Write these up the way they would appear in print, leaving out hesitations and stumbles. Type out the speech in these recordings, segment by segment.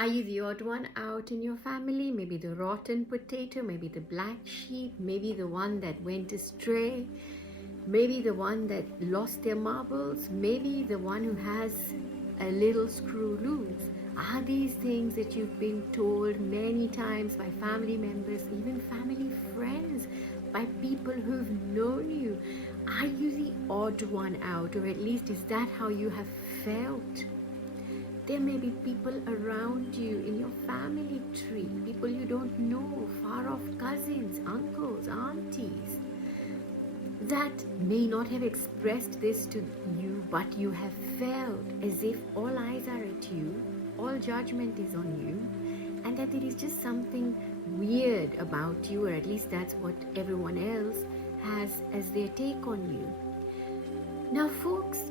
Are you the odd one out in your family? Maybe the rotten potato, maybe the black sheep, maybe the one that went astray, maybe the one that lost their marbles, maybe the one who has a little screw loose. Are these things that you've been told many times by family members, even family friends, by people who've known you? Are you the odd one out, or at least is that how you have felt? There may be people around you in your family tree, people you don't know, far off cousins, uncles, aunties, that may not have expressed this to you, but you have felt as if all eyes are at you, all judgment is on you, and that there is just something weird about you, or at least that's what everyone else has as their take on you. Now, folks,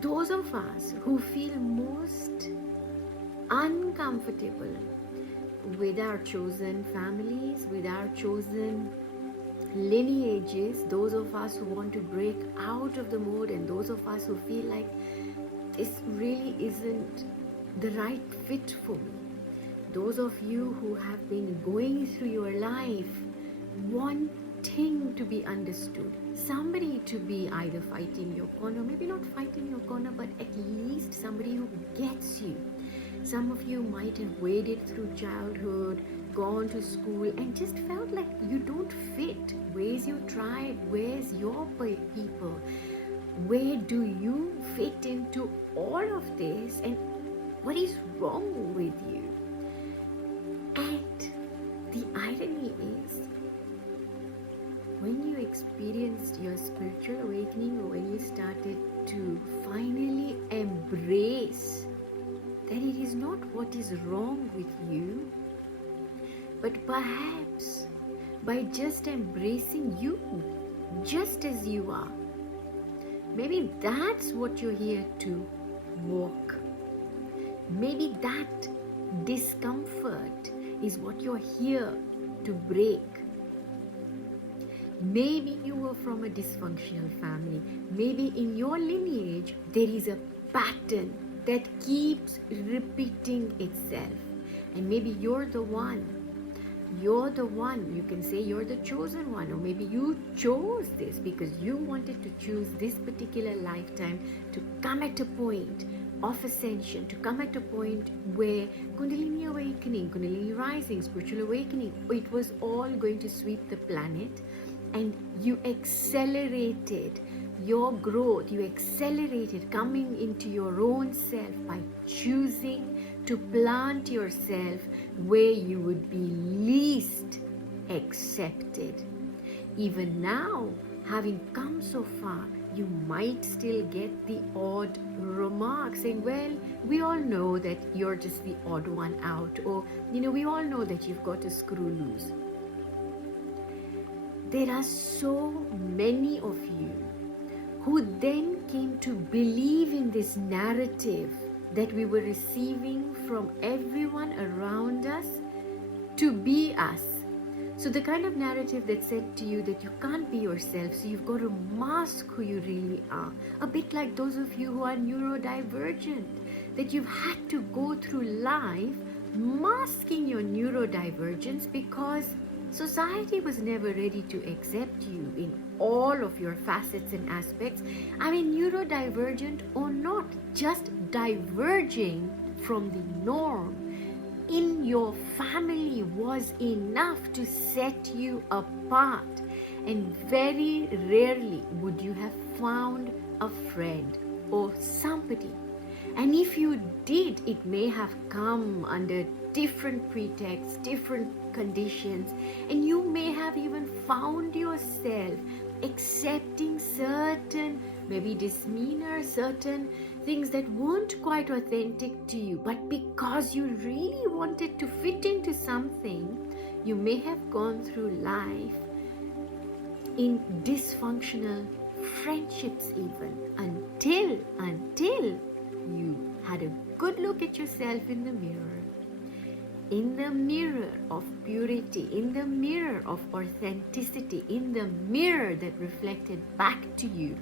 those of us who feel most uncomfortable with our chosen families, with our chosen lineages, those of us who want to break out of the mode, and those of us who feel like this really isn't the right fit for me, those of you who have been going through your life wanting to be understood, somebody to be either fighting your corner, maybe not fighting your corner, but at least somebody who gets you. Some of you might have waded through childhood, gone to school, and just felt like you don't fit. Where's your tribe? Where's your people? Where do you fit into all of this? And what is wrong with you? And the irony is, when you experienced your spiritual awakening, or when you started to finally embrace that it is not what is wrong with you, but perhaps by just embracing you just as you are, maybe that's what you're here to walk. Maybe that discomfort is what you're here to break. Maybe you were from a dysfunctional family. Maybe in your lineage there is a pattern that keeps repeating itself. And maybe you're the one. You can say you're the chosen one, or maybe you chose this because you wanted to choose this particular lifetime to come at a point of ascension, to come at a point where Kundalini awakening, Kundalini rising, spiritual awakening, it was all going to sweep the planet, and you accelerated your growth, you accelerated coming into your own self by choosing to plant yourself where you would be least accepted. Even now, having come so far, you might still get the odd remark saying, well, we all know that you're just the odd one out, or, we all know that you've got a screw loose. There are so many of you who then came to believe in this narrative that we were receiving from everyone around us to be us. So the kind of narrative that said to you that you can't be yourself, so you've got to mask who you really are. A bit like those of you who are neurodivergent, that you've had to go through life masking your neurodivergence because society was never ready to accept you in all of your facets and aspects. I mean, neurodivergent or not, just diverging from the norm in your family was enough to set you apart. And very rarely would you have found a friend or somebody. And if you did, it may have come under different pretexts, different conditions, and you may have even found yourself accepting certain, maybe demeanor, certain things that weren't quite authentic to you, but because you really wanted to fit into something, you may have gone through life in dysfunctional friendships even, until you had a good look at yourself in the mirror of purity, in the mirror of authenticity, in the mirror that reflected back to you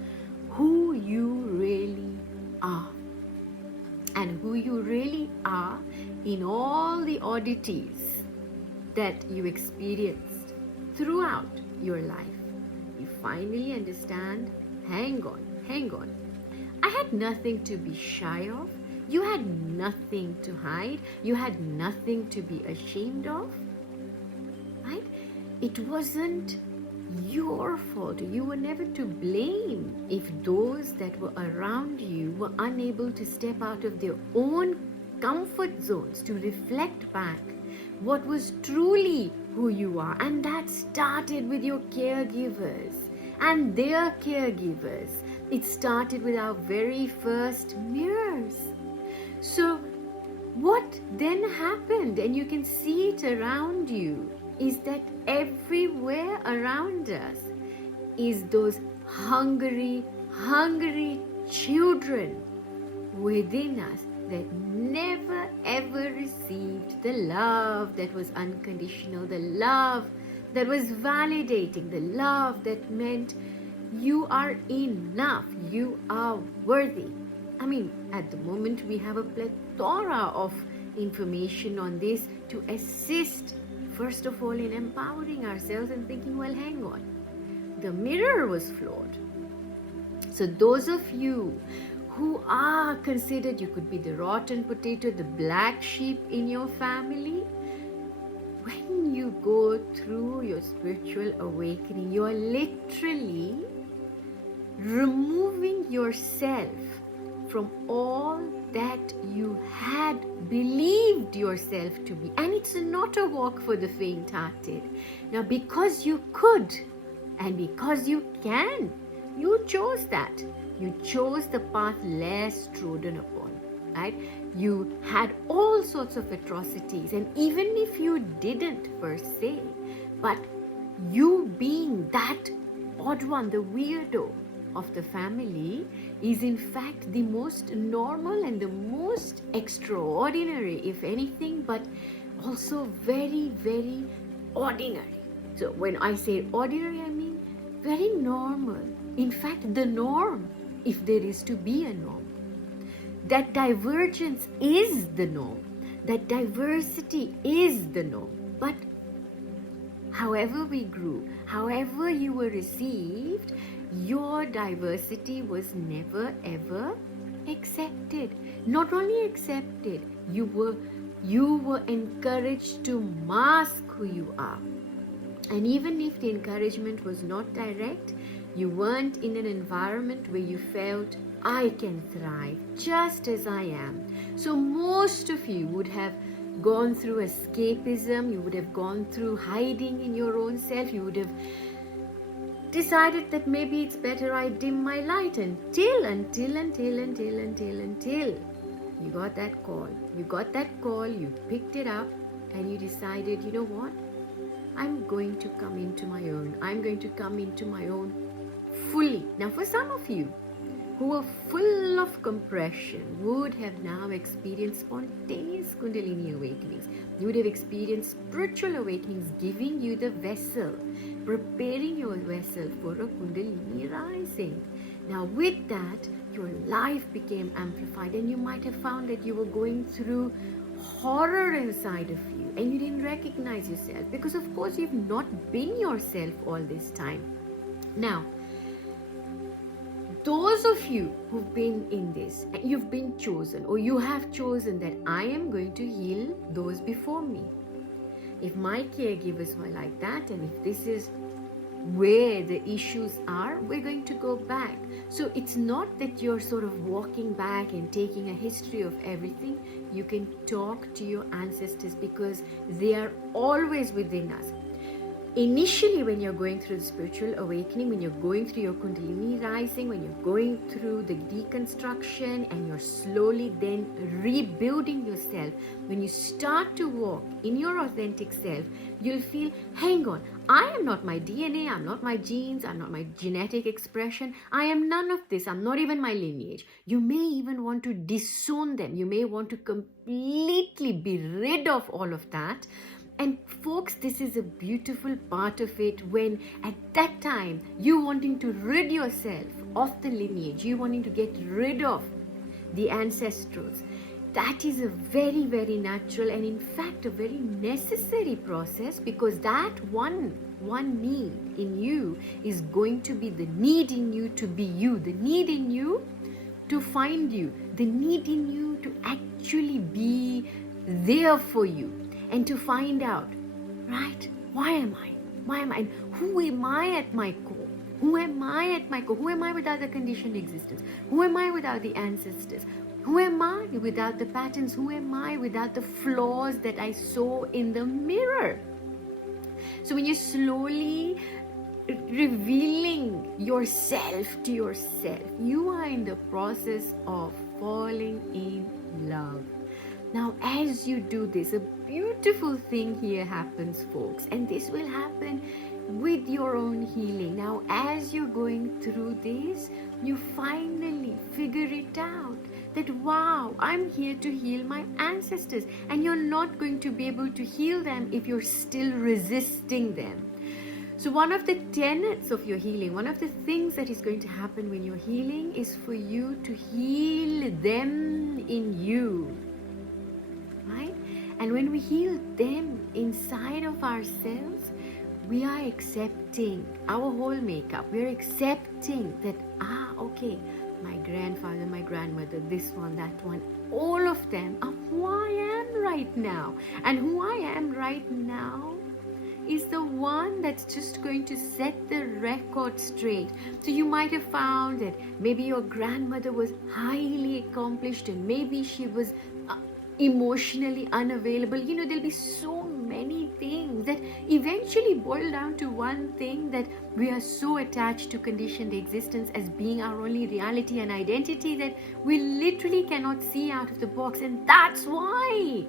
who you really are. And who you really are in all the oddities that you experienced throughout your life, you finally understand, hang on. I had nothing to be shy of. You had nothing to hide. You had nothing to be ashamed of. Right? It wasn't your fault. You were never to blame if those that were around you were unable to step out of their own comfort zones to reflect back what was truly who you are. And that started with your caregivers and their caregivers. It started with our very first mirrors. So what then happened, and you can see it around you, is that everywhere around us is those hungry children within us that never ever received the love that was unconditional, the love that was validating, the love that meant you are enough, you are worthy. I mean, at the moment we have a plethora of information on this to assist, first of all, in empowering ourselves and thinking, well, hang on, the mirror was flawed. So those of you who are considered, you could be the rotten potato, the black sheep in your family, when you go through your spiritual awakening, you are literally removing yourself from all that you had believed yourself to be. And it's not a walk for the faint-hearted. Now, because you could and because you can, you chose that. You chose the path less trodden upon, right? You had all sorts of atrocities, and even if you didn't per se, but you being that odd one, the weirdo of the family, is in fact the most normal and the most extraordinary, if anything, but also very, very ordinary. So when I say ordinary, I mean very normal. In fact, the norm, if there is to be a norm. That divergence is the norm. That diversity is the norm. But however we grew, however you were received, your diversity was never ever accepted. Not only accepted, you were encouraged to mask who you are. And even if the encouragement was not direct, you weren't in an environment where you felt, I can thrive just as I am. So most of you would have gone through escapism, you would have gone through hiding in your own self, you would have decided that maybe it's better I dim my light until you got that call. You got that call, you picked it up, and you decided, you know what? I'm going to come into my own. I'm going to come into my own fully. Now, for some of you who were full of compression would have now experienced spontaneous Kundalini awakenings. You would have experienced spiritual awakenings, giving you the vessel, preparing your vessel for a Kundalini rising. Now, with that, your life became amplified, and you might have found that you were going through horror inside of you and you didn't recognize yourself because, of course, you've not been yourself all this time. Now, those of you who've been in this, you've been chosen, or you have chosen that I am going to heal those before me. If my caregivers were like that, and if this is where the issues are, we're going to go back. So it's not that you're sort of walking back and taking a history of everything. You can talk to your ancestors because they are always within us. Initially, when you're going through the spiritual awakening, when you're going through your Kundalini rising, when you're going through the deconstruction and you're slowly then rebuilding yourself, when you start to walk in your authentic self, you'll feel, hang on, I am not my DNA, I'm not my genes, I'm not my genetic expression, I am none of this, I'm not even my lineage. You may even want to disown them. You may want to completely be rid of all of that. And folks, this is a beautiful part of it, when at that time you wanting to rid yourself of the lineage, you wanting to get rid of the ancestrals, that is a very, very natural and in fact a very necessary process, because that one need in you is going to be the need in you to be you, the need in you to find you, the need in you to actually be there for you and to find out, right? Why am I? Why am I? And who am I at my core? Who am I at my core? Who am I without the conditioned existence? Who am I without the ancestors? Who am I without the patterns? Who am I without the flaws that I saw in the mirror? So when you're slowly revealing yourself to yourself, you are in the process of falling in love. Now, as you do this, a beautiful thing here happens, folks, and this will happen with your own healing. Now, as you're going through this, you finally figure it out that, wow, I'm here to heal my ancestors, and you're not going to be able to heal them if you're still resisting them. So one of the tenets of your healing, one of the things that is going to happen when you're healing is for you to heal them in you, right? And when we heal them inside of ourselves, we are accepting our whole makeup. We're accepting that, okay, my grandfather, my grandmother, this one, that one, all of them are who I am right now. And who I am right now is the one that's just going to set the record straight. So you might have found that maybe your grandmother was highly accomplished and maybe she was emotionally unavailable. There'll be so many things that eventually boil down to one thing, that we are so attached to conditioned existence as being our only reality and identity that we literally cannot see out of the box. And that's why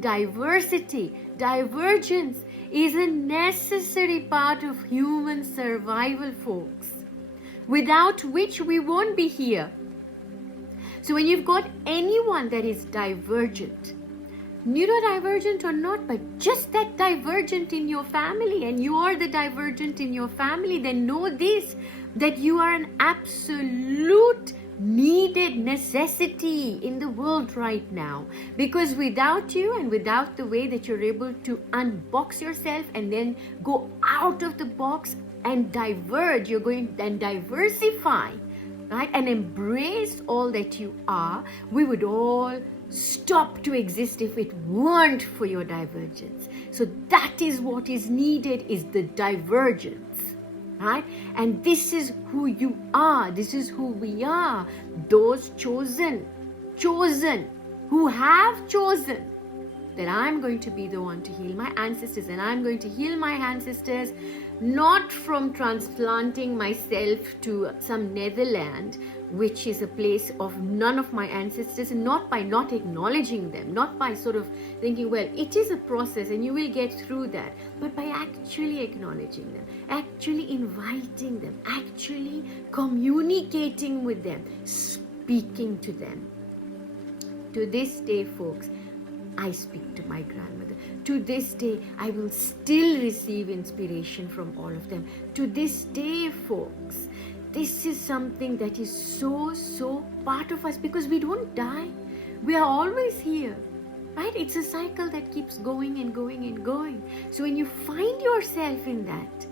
diversity, divergence is a necessary part of human survival, folks, without which we won't be here. So when you've got anyone that is divergent, neurodivergent or not, but just that divergent in your family, and you are the divergent in your family, then know this, that you are an absolute needed necessity in the world right now. Because without you, and without the way that you're able to unbox yourself and then go out of the box and diverge, you're going and diversify, right, and embrace all that you are, we would all stop to exist if it weren't for your divergence. So that is what is needed, is the divergence. Right? And this is who you are. This is who we are. Those chosen, who have chosen that I'm going to be the one to heal my ancestors, and I'm going to heal my ancestors not from transplanting myself to some Netherland, which is a place of none of my ancestors, and not by not acknowledging them, not by sort of thinking, well, it is a process and you will get through that, but by actually acknowledging them, actually inviting them, actually communicating with them, speaking to them. To this day, folks, I speak to my grandmother. To this day, I will still receive inspiration from all of them. To this day, folks, this is something that is so part of us, because we don't die. We are always here, right? It's a cycle that keeps going and going and going. So when you find yourself in that,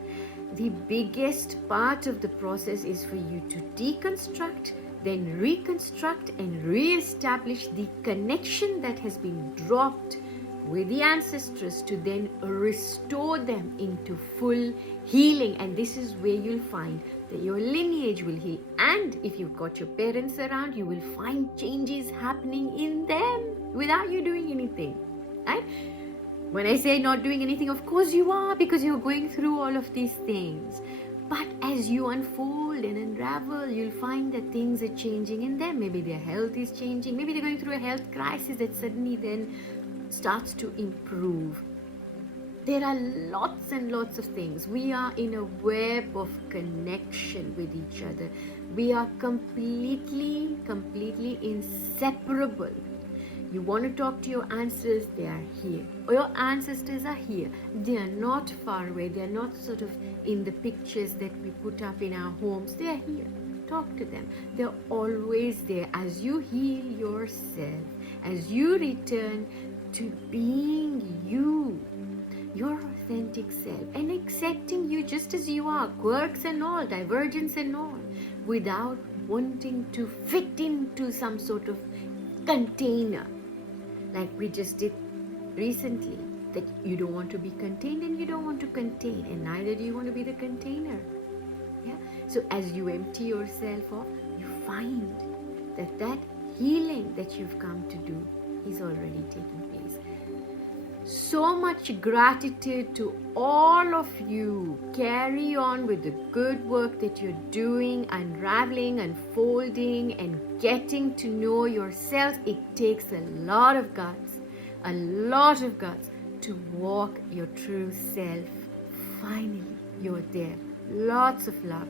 the biggest part of the process is for you to deconstruct, then reconstruct and re-establish the connection that has been dropped with the ancestors, to then restore them into full healing. And this is where you'll find that your lineage will heal. And if you've got your parents around, you will find changes happening in them without you doing anything, right? When I say not doing anything, of course you are, because you're going through all of these things. But as you unfold and unravel, you'll find that things are changing in them. Maybe their health is changing. Maybe they're going through a health crisis that suddenly then starts to improve. There are lots and lots of things. We are in a web of connection with each other. We are completely inseparable. You want to talk to your ancestors, they are here. Or your ancestors are here. They are not far away. They are not sort of in the pictures that we put up in our homes. They are here. Talk to them. They're always there. As you heal yourself, as you return to being you, your authentic self, and accepting you just as you are, quirks and all, divergence and all, without wanting to fit into some sort of container, like we just did recently, that you don't want to be contained and you don't want to contain, and neither do you want to be the container. Yeah. So as you empty yourself off, you find that healing that you've come to do is already taking place. So much gratitude to all of you. Carry on with the good work that you're doing, unraveling, unfolding, and getting to know yourself. It takes a lot of guts to walk your true self. Finally, you're there. Lots of love.